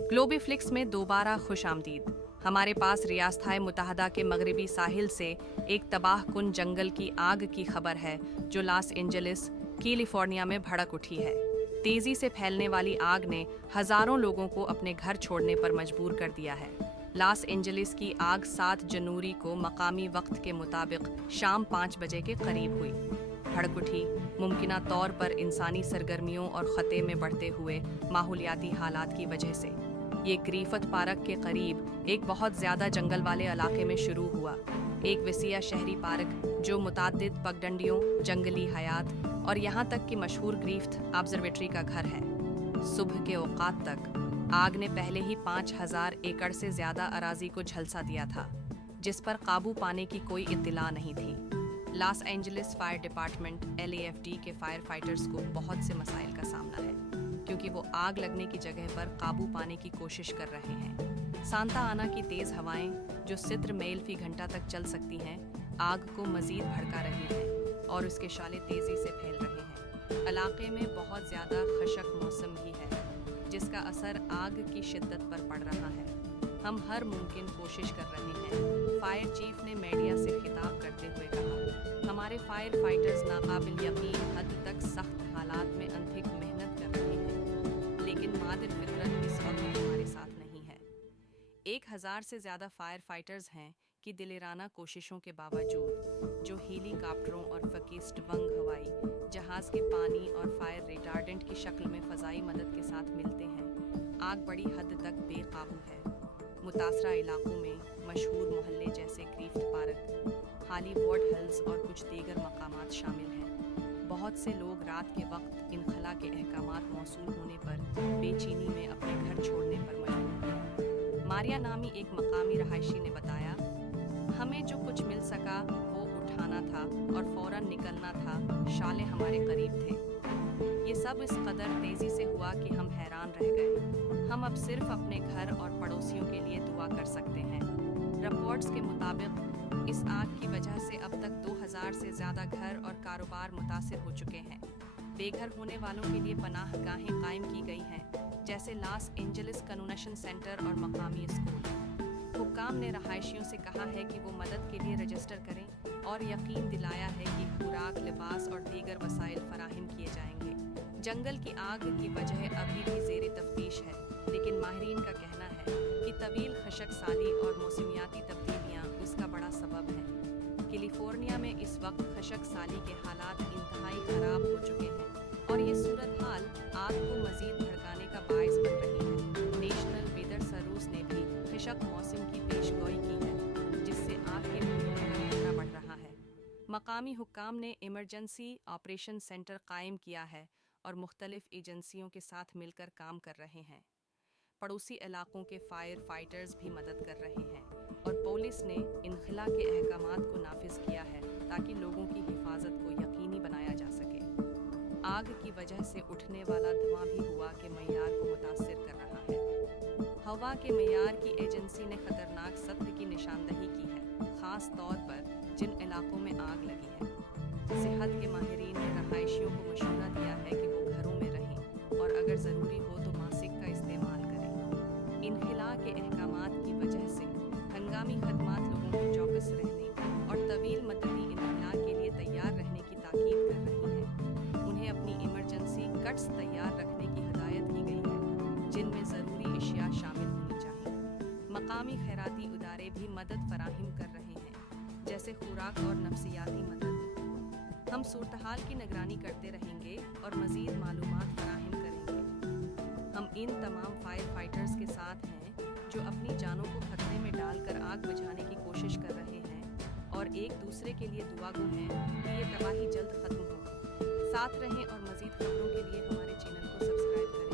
ग्लोबीफ्लिक्स में दोबारा खुशामदीद। हमारे पास रियासत मुत्तहदा के मगरबी साहिल से एक तबाहकुन जंगल की आग की खबर है जो लॉस एंजलिस, कैलिफोर्निया में भड़क उठी है। तेजी से फैलने वाली आग ने हजारों लोगों को अपने घर छोड़ने पर मजबूर कर दिया है। लॉस एंजलिस की आग 7 जनवरी को मकामी वक्त के मुताबिक शाम 5 बजे के करीब हुई। भड़क उठी मुमकिना तौर पर इंसानी सरगर्मियों और खतरे में बढ़ते हुए माहौलियाती हालात की वजह से। ये ग्रीफत पार्क के करीब एक बहुत ज़्यादा जंगल वाले इलाके में शुरू हुआ। एक वसीया शहरी पार्क जो मुताद्दिद पगडंडियों, जंगली हयात और यहाँ तक कि मशहूर ग्रीफ्ट ऑब्जर्वेटरी का घर है। सुबह के औकात तक आग ने पहले ही 5000 एकड़ से ज़्यादा अराजी को झलसा दिया था, जिस पर काबू पाने की कोई इत्तिला नहीं थी। Los Angeles fire department LAFD के फायर फाइटर्स को बहुत से मसाइल का सामना है, क्योंकि वो आग लगने की जगह पर काबू पाने की कोशिश कर रहे हैं। सांता आना की तेज़ हवाएं, जो 70 मील फी घंटा तक चल सकती हैं, आग को मज़ीद भड़का रही हैं और उसके शाले तेज़ी से फैल रहे हैं। इलाके में बहुत ज़्यादा खशक मौसम भी है, जिसका असर आग की शिद्दत पर पड़ रहा है। हम हर मुमकिन कोशिश कर रहे हैं, फायर चीफ ने मीडिया से खिताब करते हुए कहा। हमारे फायर फाइटर्स नाकाबिल यकीन हद तक सख्त हालात में अनथिक मेहनत कर रहे हैं, लेकिन मादिर फितरत इस वक्त हमारे साथ नहीं है। 1000 से ज़्यादा फायर फाइटर्स हैं कि दिलेराना कोशिशों के बावजूद, जो हेलीकॉप्टरों और फकीस्टवंग हवाई जहाज़ के पानी और फायर रिटार्डेंट की शक्ल में फ़ज़ाई मदद के साथ मिलते हैं, आग बड़ी हद तक बेकाबू है। मुतासरा इलाकों में मशहूर मोहल्ले जैसे ग्रीफ्ट पार्क, हॉलीवुड हिल्स और कुछ दीगर मकामात शामिल हैं। बहुत से लोग रात के वक्त इनखला के अहकामात मौसूल होने पर बेचैनी में अपने घर छोड़ने पर मजबूर हैं। मारिया नामी एक मकामी रहायशी ने बताया, हमें जो कुछ मिल सका वो उठाना था और फौरन निकलना था। शाले हमारे करीब थे। ये सब इस कदर तेज़ी से हुआ कि हम हैरान रह गए। हम अब सिर्फ अपने घर और पड़ोसियों के लिए दुआ कर सकते हैं। रिपोर्ट्स के मुताबिक इस आग की वजह से अब तक 2000 से ज़्यादा घर और कारोबार मुतासिर हो चुके हैं। बेघर होने वालों के लिए पनाह गाहें कायम की गई हैं, जैसे लॉस एंजलिस कन्वेंशन सेंटर और मकामी स्कूल। हुक्काम ने रहायशियों से कहा है कि वो मदद के लिए रजिस्टर करें और यकीन दिलाया है कि खुराक, लिबास और दीगर वसाइल फराहम किए जाएंगे। जंगल की आग की वजह अभी भी ज़ेरे तफ्तीश है, लेकिन माहिरीन का कहना है कि तवील खशक साली और मौसमियाती तब्दीलियाँ उसका बड़ा सबब हैं। कैलिफोर्निया में इस वक्त खशक साली के हालात इंतहाई ख़राब हो चुके हैं और ये सूरत हाल आग को मज़ीद भड़काने का बायस बन रही है। नेशनल वेदर सर्विस ने भी खशक मौसम की पेशगोई की है, जिससे आग के फैलने का खतरा बढ़ रहा है। मकामी हुक्काम ने इमरजेंसी ऑपरेशन सेंटर कायम किया है और मुख्तलिफ एजेंसियों के साथ मिलकर काम कर रहे हैं। पड़ोसी इलाकों के फायर फाइटर्स भी मदद कर रहे हैं और पुलिस ने इनखला के अहकामात को नाफिज किया है ताकि लोगों की हिफाजत को यकीनी बनाया जा सके। आग की वजह से उठने वाला धुआं भी हवा के मयार को मुतासिर कर रहा है। हवा के मयार की एजेंसी ने खतरनाक सतह की निशानदही की है, खास तौर पर जिन इलाकों में आग लगी है। सेहत के माहिरीन ने रहायशियों को मशवरा दिया है कि वो घरों में रहें और अगर ज़रूरी हो तो मास्क का इस्तेमाल करें। इनखला के अहकामात की वजह से हंगामी खदमात लोगों को चौकस रहने और तवील मददी इनखला के लिए तैयार रहने की ताकीद कर रही हैं। उन्हें अपनी इमरजेंसी कट्स तैयार रखने की हिदायत की गई है, जिनमें ज़रूरी अशिया शामिल होनी चाहिए। मकामी खैराती इदारे भी मदद फराहम कर रहे हैं, जैसे खुराक और नफ्सियाती मदद। हम सूरत-हाल की निगरानी करते रहेंगे और मज़ीद मालूमात फराहम करेंगे। हम इन तमाम फायर फाइटर्स के साथ हैं जो अपनी जानों को खतरे में डालकर आग बुझाने की कोशिश कर रहे हैं और एक दूसरे के लिए दुआगो हैं कि ये तबाही जल्द ख़त्म हो। साथ रहें और मज़ीद खबरों के लिए हमारे चैनल को सब्सक्राइब करें।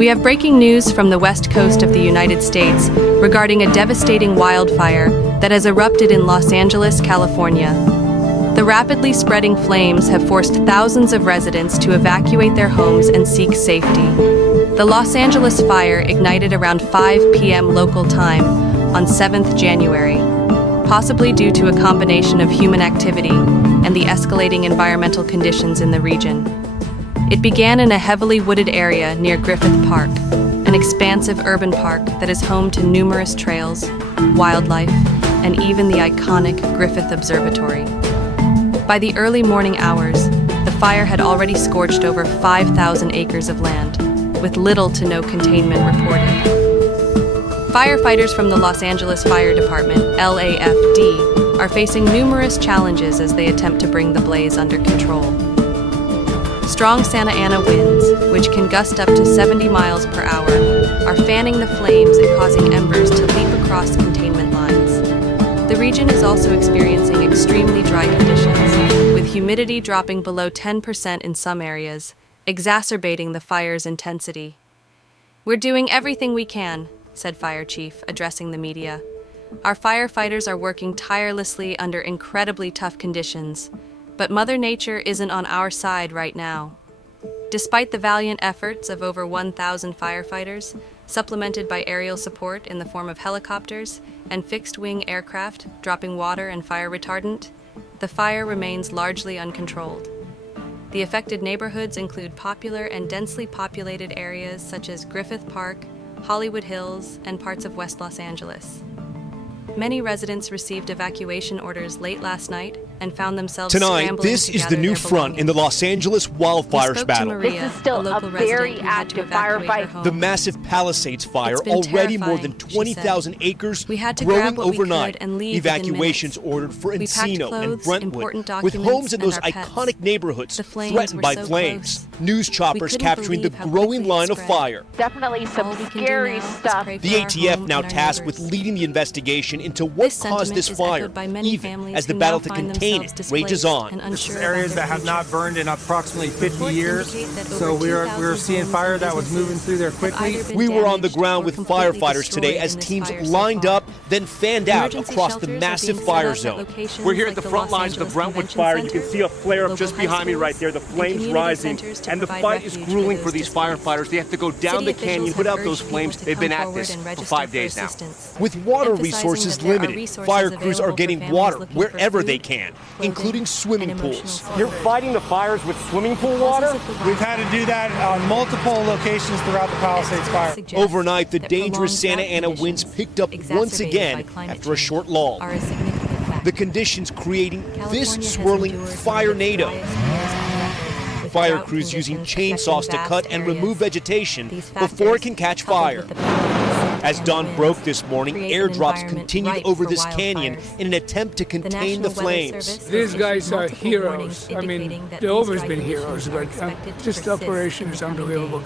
We have breaking news from the west coast of the United States regarding a devastating wildfire that has erupted in Los Angeles, California. The rapidly spreading flames have forced thousands of residents to evacuate their homes and seek safety. The Los Angeles fire ignited around 5 p.m. local time on 7th January, possibly due to a combination of human activity and the escalating environmental conditions in the region. It began in a heavily wooded area near Griffith Park, an expansive urban park that is home to numerous trails, wildlife, and even the iconic Griffith Observatory. By the early morning hours, the fire had already scorched over 5,000 acres of land, with little to no containment reported. Firefighters from the Los Angeles Fire Department, LAFD, are facing numerous challenges as they attempt to bring the blaze under control. Strong Santa Ana winds, which can gust up to 70 miles per hour, are fanning the flames and causing embers to leap across containment lines. The region is also experiencing extremely dry conditions, with humidity dropping below 10% in some areas, exacerbating the fire's intensity. "We're doing everything we can," said Fire Chief, addressing the media. "Our firefighters are working tirelessly under incredibly tough conditions, but Mother Nature isn't on our side right now." Despite the valiant efforts of over 1,000 firefighters, supplemented by aerial support in the form of helicopters and fixed-wing aircraft dropping water and fire retardant, the fire remains largely uncontrolled. The affected neighborhoods include popular and densely populated areas such as Griffith Park, Hollywood Hills, and parts of West Los Angeles. Many residents received evacuation orders late last night and found themselves Tonight, this is the new front in the Los Angeles wildfires battle. Maria, this is still a very active firefight. The massive Palisades fire, already more than 20,000 acres, growing overnight. Evacuations ordered for Encino and Brentwood, with homes in those iconic neighborhoods threatened by flames. News choppers capturing the growing line of fire. Definitely some scary stuff. The ATF now tasked with leading the investigation into what caused this fire, even as the battle to contain it rages on. This is areas that have not burned in approximately 50 years, so we're seeing fire that was moving through there quickly. We were on the ground with firefighters today as teams lined up, then fanned out across the massive fire zone. We're here at the front lines of the Brentwood fire. You can see a flare up just behind me right there, the flames rising, and the fight is grueling for these firefighters. They have to go down the canyon, put out those flames. They've been at this for 5 days now. With water resources limited, fire crews are getting water wherever they can, including swimming pools. You're fighting the fires with swimming pool water? We've had to do that on multiple locations throughout the Palisades fire. Overnight, the dangerous Santa Ana winds picked up once again after a short lull. The conditions creating this swirling fire-nado. Fire crews using chainsaws to cut and remove vegetation before it can catch fire. As dawn broke this morning, airdrops continued over this canyon in an attempt to contain the flames. These guys are heroes. I mean, they've always been heroes, but this operation is unbelievable.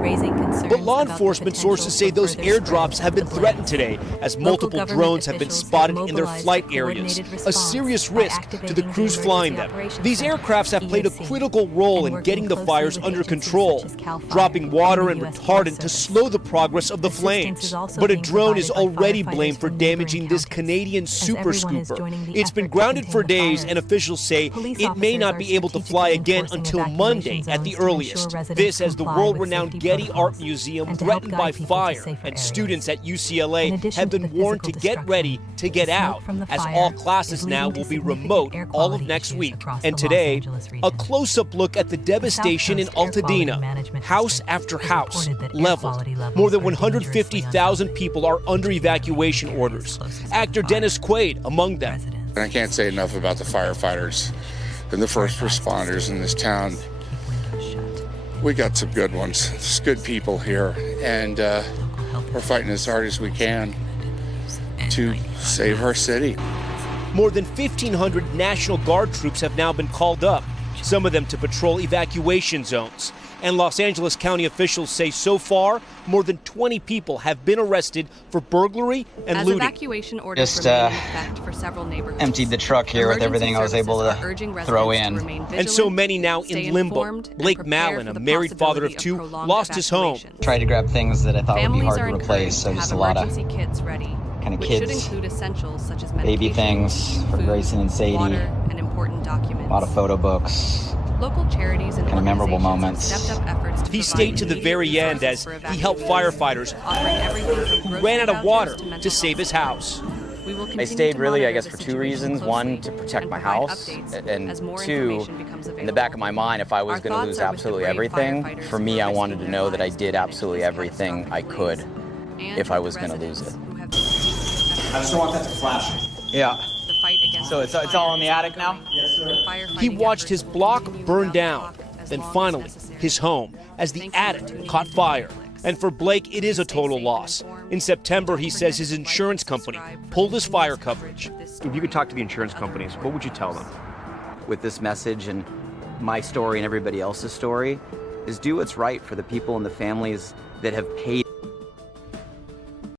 But law enforcement sources say those airdrops have been threatened today as multiple drones have been spotted in their flight areas, a serious risk to the crews flying them. These aircrafts have played a critical role in getting the fires under control, dropping water and retardant to slow the progress of the flames. But a drone is already blamed for damaging this Canadian super scooper. It's been grounded for days, and officials say it may not be able to fly again until Monday at the earliest. This as the world-renowned Getty Art Museum threatened by fire, and students at UCLA have been warned to get ready to get out, as all classes now will be remote all of next week. And today, a close-up look at the devastation in Altadena. House after house leveled. More than 150,000 people are under evacuation orders. Actor Dennis Quaid among them. I can't say enough about the firefighters and the first responders in this town. We got some good ones, just good people here, and we're fighting as hard as we can to save our city. More than 1,500 National Guard troops have now been called up, some of them to patrol evacuation zones. And Los Angeles County officials say so far, more than 20 people have been arrested for burglary and As looting. Evacuation orders remain in effect for several neighborhoods. Emptied the truck here with everything I was able to throw in. And so many now in limbo. Blake Mallon, a married father of two, lost his home. Tried to grab things that I thought would be hard to replace, so just a lot of kits ready, kind of which kids, should include essentials such as baby things for food, Grayson and Sadie, water, and important documents. a lot of photo books. Local charities and kind of memorable organizations moments. have stepped up efforts to He stayed to the very end as he helped firefighters who ran out of water to save his house. I stayed really, I guess, for two reasons. One, to protect my house, and two, in the back of my mind, if I was going to lose absolutely everything, for me, I wanted to know that I did absolutely everything I could if I was going to lose it. I just don't want that to flash. Yeah. So it's all in the attic now? Yes, sir. He watched his block burn down, then finally his home, as the attic caught fire. And for Blake, it is a total loss. In September, he says his insurance company pulled his fire coverage. If you could talk to the insurance companies, what would you tell them? With this message and my story and everybody else's story, is do what's right for the people and the families that have paid